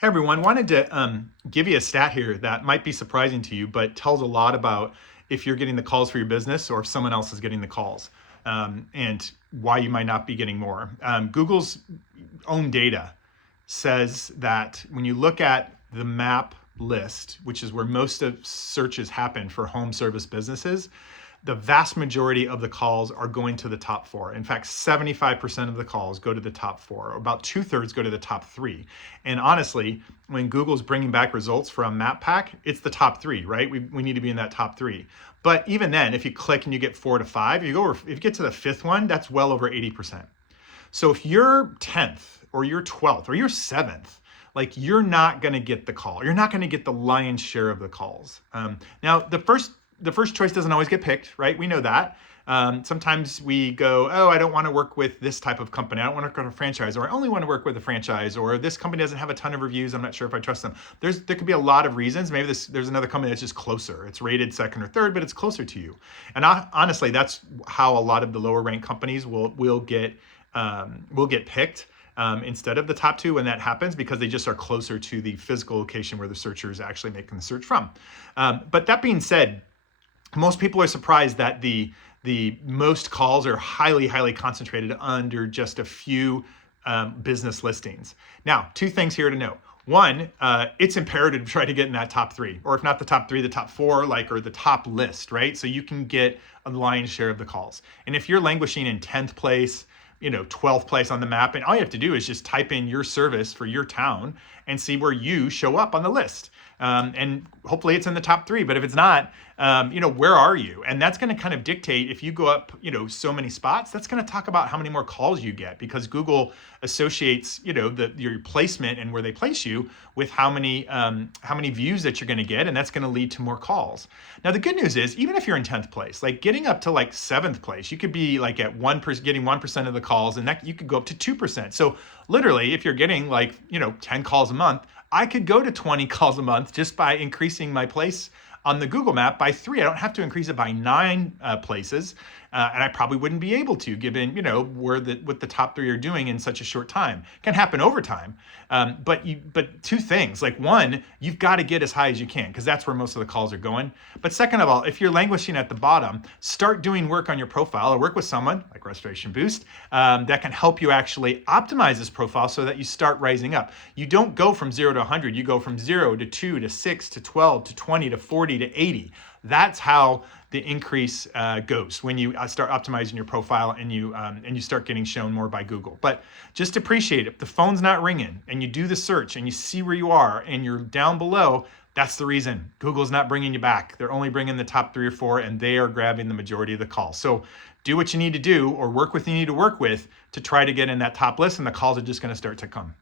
Hey everyone, wanted to give you a stat here that might be surprising to you, but tells a lot about if you're getting the calls for your business or if someone else is getting the calls, and why you might not be getting more. Google's own data says that when you look at the map list, which is where most of searches happen for home service businesses, the vast majority of the calls are going to the top four. In fact, 75% of the calls go to the top four, or about 2/3 go to the top three. And honestly, when Google's bringing back results from Map Pack, it's the top three, right? We need to be in that top three. But even then, if you click and you get 4 to 5, if you get to the fifth one, that's well over 80%. So if you're 10th or you're 12th or you're 7th, like you're not going to get the call. You're not going to get the lion's share of the calls. Now, the first choice doesn't always get picked, right? We know that. Sometimes we go, oh, I don't want to work with this type of company. I don't want to work with a franchise, or I only want to work with a franchise, or this company doesn't have a ton of reviews. I'm not sure if I trust them. There could be a lot of reasons. Maybe there's another company that's just closer. It's rated second or third, but it's closer to you. And honestly, that's how a lot of the lower ranked companies will get picked. Instead of the top two when that happens, because they just are closer to the physical location where the searcher is actually making the search from. But that being said, most people are surprised that the most calls are highly concentrated under just a few business listings. Now, two things here to note. One, it's imperative to try to get in that top three, or if not the top three, the top four, or the top list, right? So you can get a lion's share of the calls. And if you're languishing in 10th place, 12th place on the map, and all you have to do is just type in your service for your town and see where you show up on the list. And hopefully it's in the top three, but if it's not, where are you? And that's going to kind of dictate, if you go up, so many spots, that's going to talk about how many more calls you get, because Google associates, your placement and where they place you with how many views that you're going to get. And that's going to lead to more calls. Now, the good news is, even if you're in 10th place, like getting up to like 7th place, you could be like at 1%, getting 1% of the calls, and that you could go up to 2%. So literally, if you're getting 10 calls a month, I could go to 20 calls a month just by increasing my place on the Google map by 3. I don't have to increase it by 9 places, and I probably wouldn't be able to, given what the top 3 are doing in such a short time. It can happen over time, but two things. Like, one, you've got to get as high as you can, because that's where most of the calls are going. But second of all, if you're languishing at the bottom, start doing work on your profile, or work with someone like Restoration Boost that can help you actually optimize this profile so that you start rising up. You don't go from 0 to 100. You go from 0 to 2 to 6 to 12 to 20 to 40 to 80. That's how the increase goes when you start optimizing your profile and you start getting shown more by Google. But just appreciate it. If the phone's not ringing and you do the search and you see where you are and you're down below, that's the reason. Google's not bringing you back. They're only bringing the top 3 or 4, and they are grabbing the majority of the calls. So do what you need to do, or work with you need to work with, to try to get in that top list, and the calls are just going to start to come.